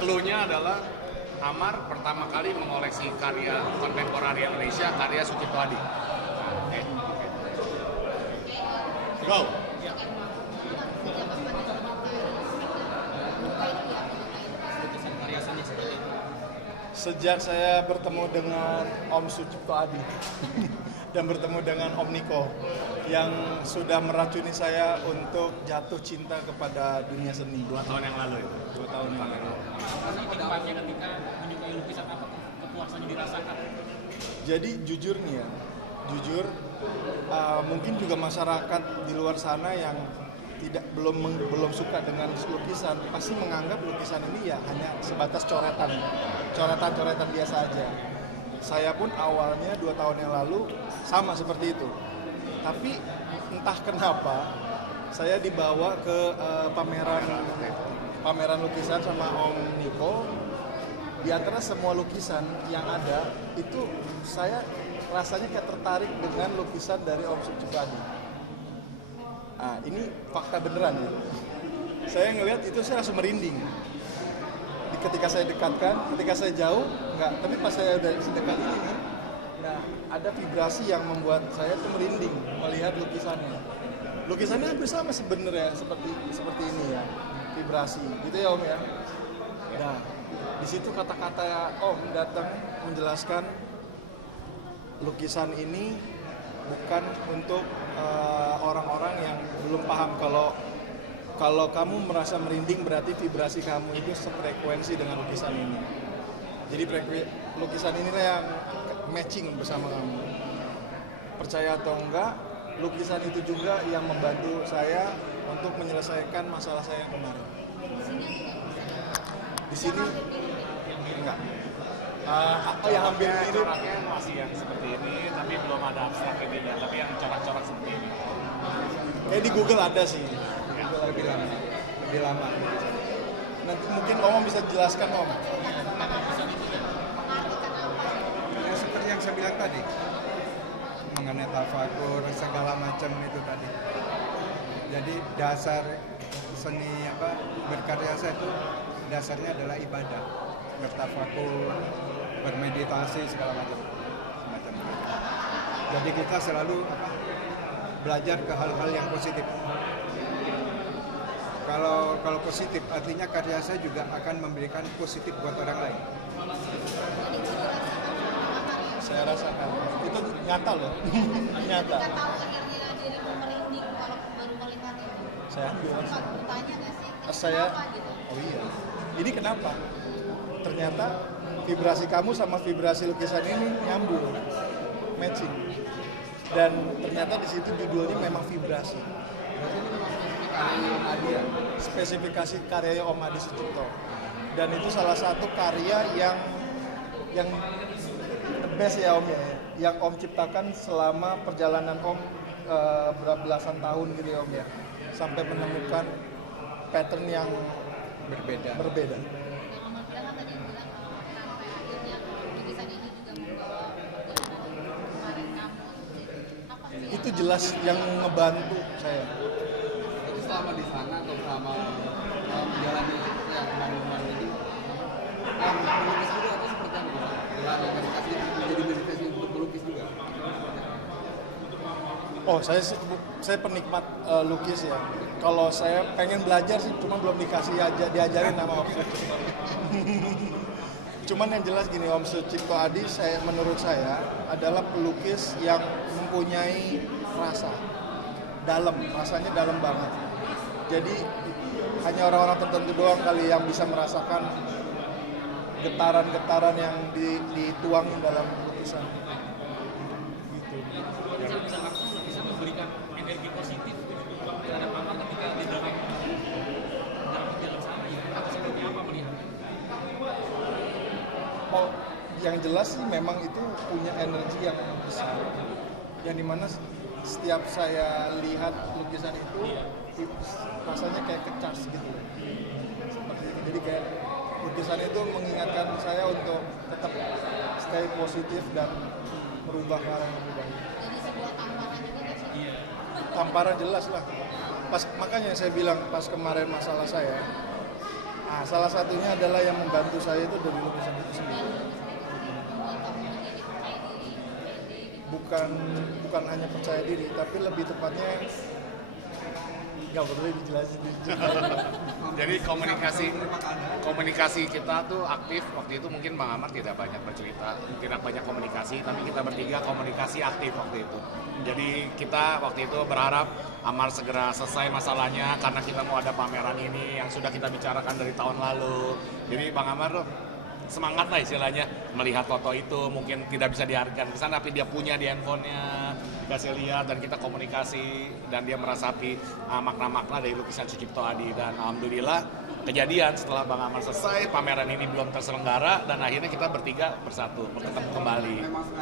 Clue-nya adalah Amar pertama kali mengoleksi karya kontemporer Indonesia, karya Sucipto Adi. Oke. Go. Sejak saya bertemu dengan Om Sucipto Adi dan bertemu dengan Om Niko yang sudah meracuni saya untuk jatuh cinta kepada dunia seni 2 tahun yang lalu itu. 2 tahun yang lalu. Kenikmatannya ketika menyukai lukisan apa kepuasannya dirasakan? Jadi jujur nih ya, mungkin juga masyarakat di luar sana yang belum suka dengan lukisan pasti menganggap lukisan ini ya hanya sebatas coretan biasa aja. Saya pun awalnya 2 tahun yang lalu sama seperti itu, tapi entah kenapa saya dibawa ke pameran lukisan sama Om Niko. Di antara semua lukisan yang ada itu saya rasanya kayak tertarik dengan lukisan dari Om Sucipto Adi. Nah, ini fakta beneran ya. Saya ngelihat itu saya langsung merinding. Ketika saya dekatkan, ketika saya jauh, enggak. Tapi pas saya udah sedekat ini nih, nah ada vibrasi yang membuat saya tuh merinding melihat lukisannya. Lukisannya hampir sama sebenarnya seperti ini ya, vibrasi. Gitu ya Om ya. Nah, di situ kata-kata Om datang menjelaskan lukisan ini bukan untuk orang-orang yang belum paham kalau kamu merasa merinding berarti vibrasi kamu itu sefrekuensi dengan lukisan ini. Jadi lukisan inilah yang matching bersama kamu. Percaya atau enggak, lukisan itu juga yang membantu saya untuk menyelesaikan masalah saya yang kemarin. Di sini enggak. Apa yang hampir mirip? Coraknya masih yang seperti ini, tapi belum ada abstrak ini, tapi yang corak-corak seperti ini. Kayak di Google ada sih. Google lebih lama. Nanti mungkin Om bisa jelaskan Om. Ya, seperti yang saya bilang tadi mengenai tafakur segala macam itu tadi. Jadi dasar seni berkarya saya itu dasarnya adalah ibadah, bertafakur, bermeditasi segala macam. Jadi kita selalu belajar ke hal-hal yang positif. Kalau positif artinya karya saya juga akan memberikan positif buat orang lain. Saya rasakan itu nyata loh. Nyata. Kita tahu akhirnya dirimu merinding kalau baru melihat itu. Saya ambil Sempat bertanya nggak sih? saya Kenapa gitu? oh iya ini kenapa ternyata vibrasi kamu sama vibrasi lukisan ini nyambung, matching, dan ternyata di situ judulnya memang vibrasi. Spesifikasi karyanya Om Adi Sucipto, dan itu salah satu karya yang the best ya Om ya, yang Om ciptakan selama perjalanan Om belasan tahun gitu ya Om ya, sampai menemukan pattern yang berbeda. Yang Om bilang kan tadi bilang sampai akhirnya lukisan ini juga membawa perjalanan kemarin kamu. Apa sih? Itu jelas yang ngebantu saya. Itu selama di sana atau selama menjalani yang kemarin itu melukis juga atau seperti apa? Ya, meditasi menjadi meditasi untuk melukis juga. Oh, saya penikmat lukis ya. Kalau saya pengen belajar sih, cuma belum diajarin sama Om Sucipto. Cuman yang jelas gini, Om Sucipto Adi menurut saya adalah pelukis yang mempunyai rasa dalam, rasanya dalam banget. Jadi hanya orang-orang tertentu doang kali yang bisa merasakan getaran-getaran yang dituangin dalam lukisan. Gitu. Bisa langsung bisa memberikan energi positif terhadap Amar ketika di dalam jalan sana ya. Atau seperti apa melihatnya? Oh, yang jelas sih memang itu punya energi yang besar, yang dimana setiap saya lihat lukisan itu rasanya kayak kecas gitu, seperti itu. Jadi kayak lukisan itu mengingatkan saya untuk tetap stay positif dan merubah hal yang lebih baik. Jadi sebuah tamparan juga nggak sih? Tamparan jelas lah. Makanya saya bilang pas kemarin masalah saya, Nah, salah satunya adalah yang membantu saya itu dari lukisan itu sendiri. Bukan hanya percaya diri, tapi lebih tepatnya nggak boleh dijelasin. Jadi komunikasi kita tuh aktif. Waktu itu mungkin Bang Amar tidak banyak bercerita, tidak banyak komunikasi, tapi kita bertiga komunikasi aktif waktu itu. Jadi kita waktu itu berharap Amar segera selesai masalahnya karena kita mau ada pameran ini yang sudah kita bicarakan dari tahun lalu. Jadi Bang Amar tuh semangat lah istilahnya melihat foto itu, mungkin tidak bisa diarahkan ke sana tapi dia punya di handphonenya, dikasih lihat dan kita komunikasi dan dia merasapi makna-makna dari lukisan Sucipto Adi. Dan alhamdulillah kejadian setelah Bang Amar selesai, pameran ini belum terselenggara dan akhirnya kita bertiga bersatu bertemu kembali,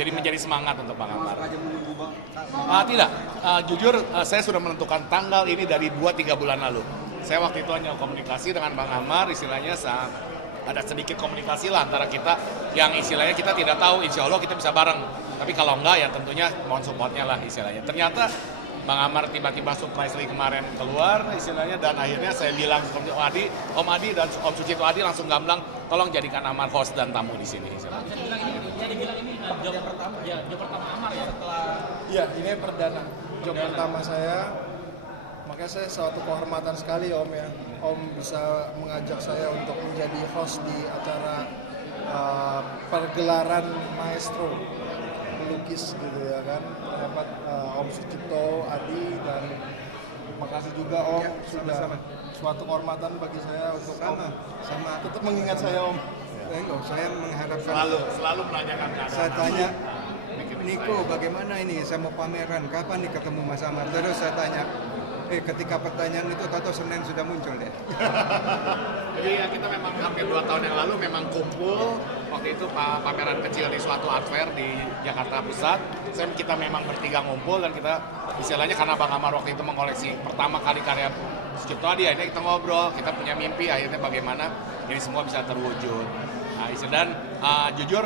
jadi menjadi semangat untuk Bang Amar. Tidak, jujur saya sudah menentukan tanggal ini dari 2-3 bulan lalu. Saya waktu itu hanya komunikasi dengan Bang Amar, istilahnya ada sedikit komunikasi lah antara kita yang istilahnya kita tidak tahu, insya Allah kita bisa bareng. Tapi kalau enggak ya tentunya mohon supportnya lah istilahnya. Ternyata Bang Amar tiba-tiba surprisely kemarin keluar istilahnya dan akhirnya saya bilang Om Adi dan Om Sucipto Adi langsung gamblang tolong jadikan Amar host dan tamu di sini istilahnya. Bisa dibilang ini job pertama Amar ya setelah Iya, ini perdana job pertama saya. Makanya saya suatu kehormatan sekali Om ya. Om bisa mengajak saya untuk menjadi host di acara pergelaran maestro melukis gitu ya kan. Dapat Om Sucipto Adi dan makasih juga Om sudah suatu kehormatan bagi saya untuk sama tetap mengingat saya Om. Enggak, saya mengharapkan Selalu menanyakan keadaan. saya tanya Niko bagaimana ini, saya mau pameran, kapan nih ketemu Mas Amar? Terus saya tanya, ketika pertanyaan itu tahu Senin sudah muncul deh. Jadi ya kita memang hampir 2 tahun yang lalu memang kumpul waktu itu pameran kecil di suatu art fair di Jakarta Pusat. Kita memang bertiga ngumpul dan kita istilahnya karena Bang Amar waktu itu mengoleksi pertama kali karya Sucipto Adi, akhirnya kita ngobrol, kita punya mimpi akhirnya bagaimana ini semua bisa terwujud. Nah, dan jujur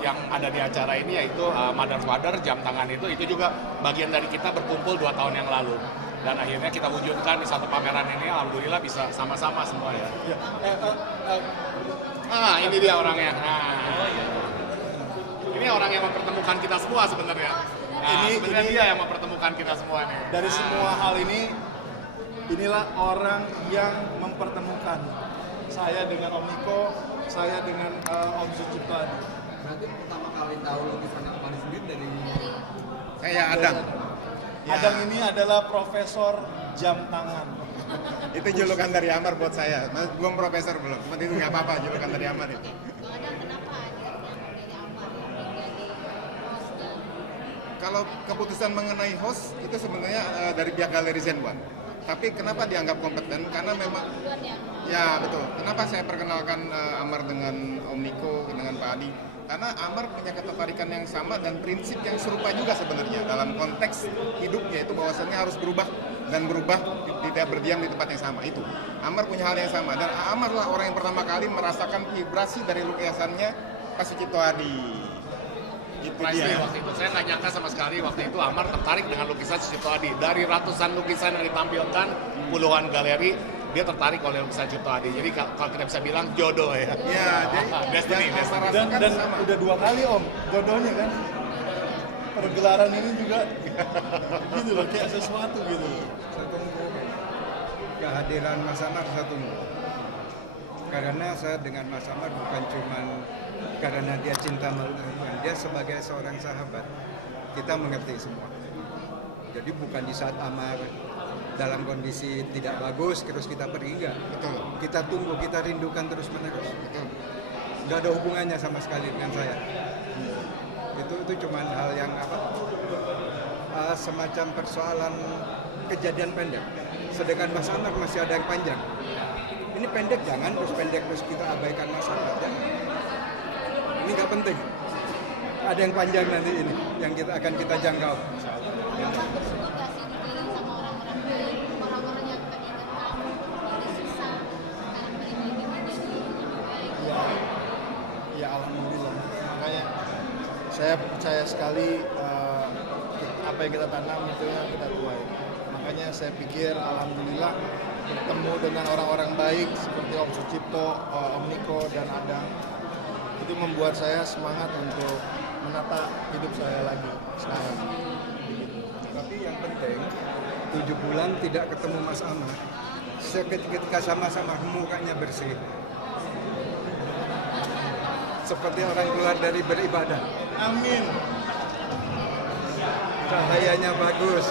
yang ada di acara ini yaitu Mother Father jam tangan itu juga bagian dari kita berkumpul 2 tahun yang lalu. Dan akhirnya kita wujudkan di satu pameran ini, alhamdulillah bisa sama-sama semua ya. Ini dia orangnya. Ini orang yang mempertemukan kita semua sebenarnya. Sebenarnya dia yang mempertemukan kita semua nih. Dari semua hal ini, inilah orang yang mempertemukan saya dengan Om Niko, saya dengan Om Sucipto Adi. Berarti pertama kali tahu lukisan Amar sendiri dari Kayak Adang. Adang ini adalah profesor jam tangan. Itu julukan dari Amar buat saya. Belum profesor belum. Cuma itu nggak apa-apa julukan dari Amar itu. Bang Adam, kenapa akhirnya dari Amar menjadi host dan Kalau keputusan mengenai host itu sebenarnya dari pihak Galeri Zen One. Tapi kenapa dianggap kompeten? Karena memang duluan ya? ya betul. Kenapa saya perkenalkan Amar dengan Om Niko dengan Pak Adi? Karena Amar punya ketertarikan yang sama dan prinsip yang serupa juga sebenarnya dalam konteks hidupnya itu bahwasannya harus berubah dan berubah tidak berdiam di tempat yang sama itu. Amar punya hal yang sama dan Amar lah orang yang pertama kali merasakan vibrasi dari lukisannya Pak Sucipto Adi. Itu Presley dia. waktu itu. Saya nggak nyangka sama sekali waktu itu Amar tertarik dengan lukisan Sucipto Adi. Dari ratusan lukisan yang ditampilkan, puluhan galeri, dia tertarik oleh lukisan Sucipto Adi. Jadi kalau kita bisa bilang jodoh ya. Ya, jadi Destiny, yang destiny. Amar Dan rasakan sama. udah 2 kali Om, jodohnya kan. Pergelaran ini juga gitu loh, kayak sesuatu gitu. Saya tunggu kehadiran Mas Amar, saya tunggu. Karena saya dengan Mas Amar bukan cuma karena dia cinta melukis, dia sebagai seorang sahabat. Kita mengerti semua. Jadi bukan di saat Amar dalam kondisi tidak bagus terus kita pergi, enggak. Betul. Kita tunggu, kita rindukan terus menerus. Betul. Nggak ada hubungannya sama sekali dengan saya. Itu cuma hal yang semacam persoalan kejadian pendek. Sedangkan Mas Amar masih ada yang panjang. Ini pendek jangan terus pendek terus kita abaikan Mas Amar. Jangan. Ini nggak penting. Ada yang panjang nanti ini yang akan kita jangkau. Abang bersyukur gak sih dipilih sama orang-orang baik, orang-orang yang akan ingat kamu dari susah, sekarang balik lagi menjadi orang baik. Ya alhamdulillah. Makanya saya percaya sekali apa yang kita tanam itu yang kita tuai. Makanya saya pikir alhamdulillah bertemu dengan orang-orang baik seperti Om Sucipto, Om Niko, dan Adang. Itu membuat saya semangat untuk menata hidup saya lagi sekarang. Tapi yang penting 7 bulan tidak ketemu Mas Amar, seketika sama-sama mukanya bersih, seperti orang keluar dari beribadah. Amin. Cahayanya bagus,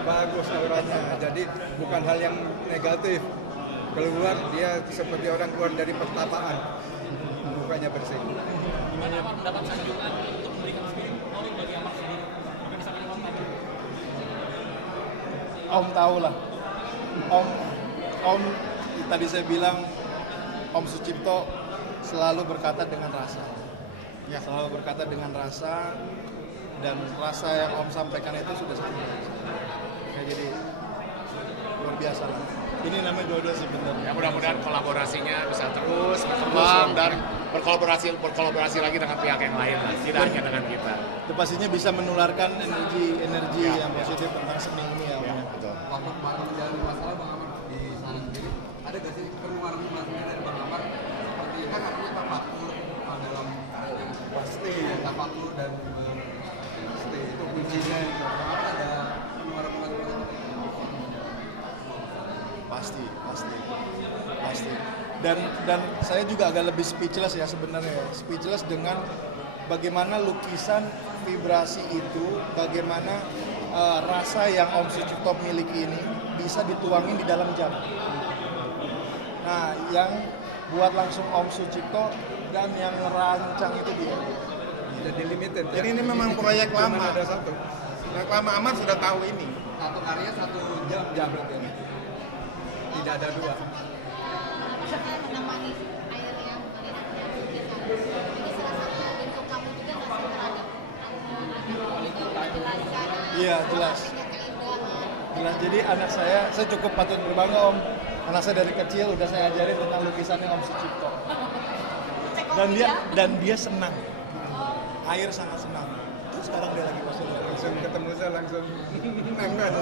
bagus auranya. Jadi bukan hal yang negatif. Keluar dia seperti orang keluar dari pertapaan, mukanya bersih. Gimana Pak pendapat sanjungan untuk memberikan spirit knowledge bagi Amar sendiri? Apa bisa kalian tadi? Om tahu lah. Om tadi saya bilang Om Sucipto selalu berkata dengan rasa. Ya, selalu berkata dengan rasa, dan rasa yang Om sampaikan itu sudah sampai. Ya, jadi luar biasa lah. Ini namanya dua-dua sebenarnya. Ya mudah-mudahan kolaborasinya bisa terus berkembang dan berkolaborasi lagi dengan pihak yang lain lah, tidak hanya dengan kita. Itu pastinya bisa menularkan energi Ya, yang positif tentang seni ini ya. Om. Ya, betul. Waktu kemarin menjalani masalah Bang Amar di sana sendiri, ada gak sih pengeluaran dari Bang Amar seperti kan artinya tafakur dalam yang Pasti. tafakur dan stay itu kuncinya. Bang Amar ada pengeluaran Pasti. Dan saya juga agak lebih speechless ya sebenarnya. Speechless dengan bagaimana lukisan vibrasi itu, bagaimana rasa yang Om Sucipto miliki ini bisa dituangin di dalam jam. Nah, yang buat langsung Om Sucipto dan yang merancang itu dia. Jadi limited. Jadi ini memang proyek Cuma lama. ada satu. Proyek lama Amar sudah tahu ini. satu karya 1 jam berarti ya. Tidak ada dua. Saya menemani air yang melihat lukisan. Ini salah satu bentuk kamu juga nggak sih terhadap menjelaskan Iya, jelas. keindahan. Jelas, jadi anak saya cukup patut berbangga Om. Anak saya dari kecil udah saya ajarin tentang lukisannya Om Sucipto. Dan dia senang. Air sangat senang. Terus sekarang dia lagi pasang Langsung ketemu saya langsung nempel.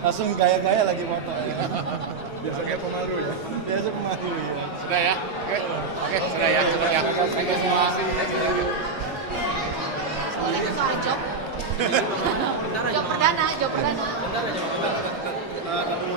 langsung gaya-gaya lagi foto. Biasanya pemalu ya. Biasa pemalu ya. Sudah ya? Oke, sudah ya, cukup ya. Thank you semua. Boleh soal job. Job perdana. Dulu